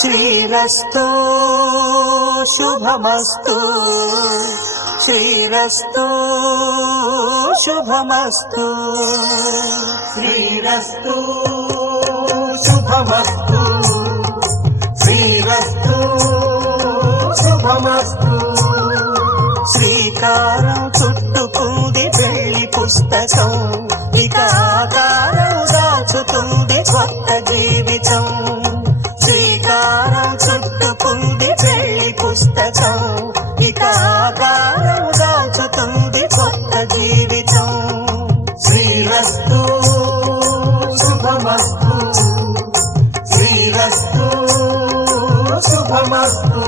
శ్రీరస్తు శుభమస్తు శ్రీరస్తు శుభమస్తు శ్రీరస్తు శుభమస్తు శ్రీరస్తు శుభమస్తు శ్రీకారం చుట్టుకుంది పెళ్లి పుస్తకం ఇక ఆకారం దాచుతుంది కొత్త జీవితం శ్రీకారం చుట్టుకుంది పెళ్లి పుస్తకం ఇక ఆకారం దాచుతుంది కొత్త జీవితం శ్రీరస్తు శుభమస్తు శ్రీరస్తు శుభమస్తు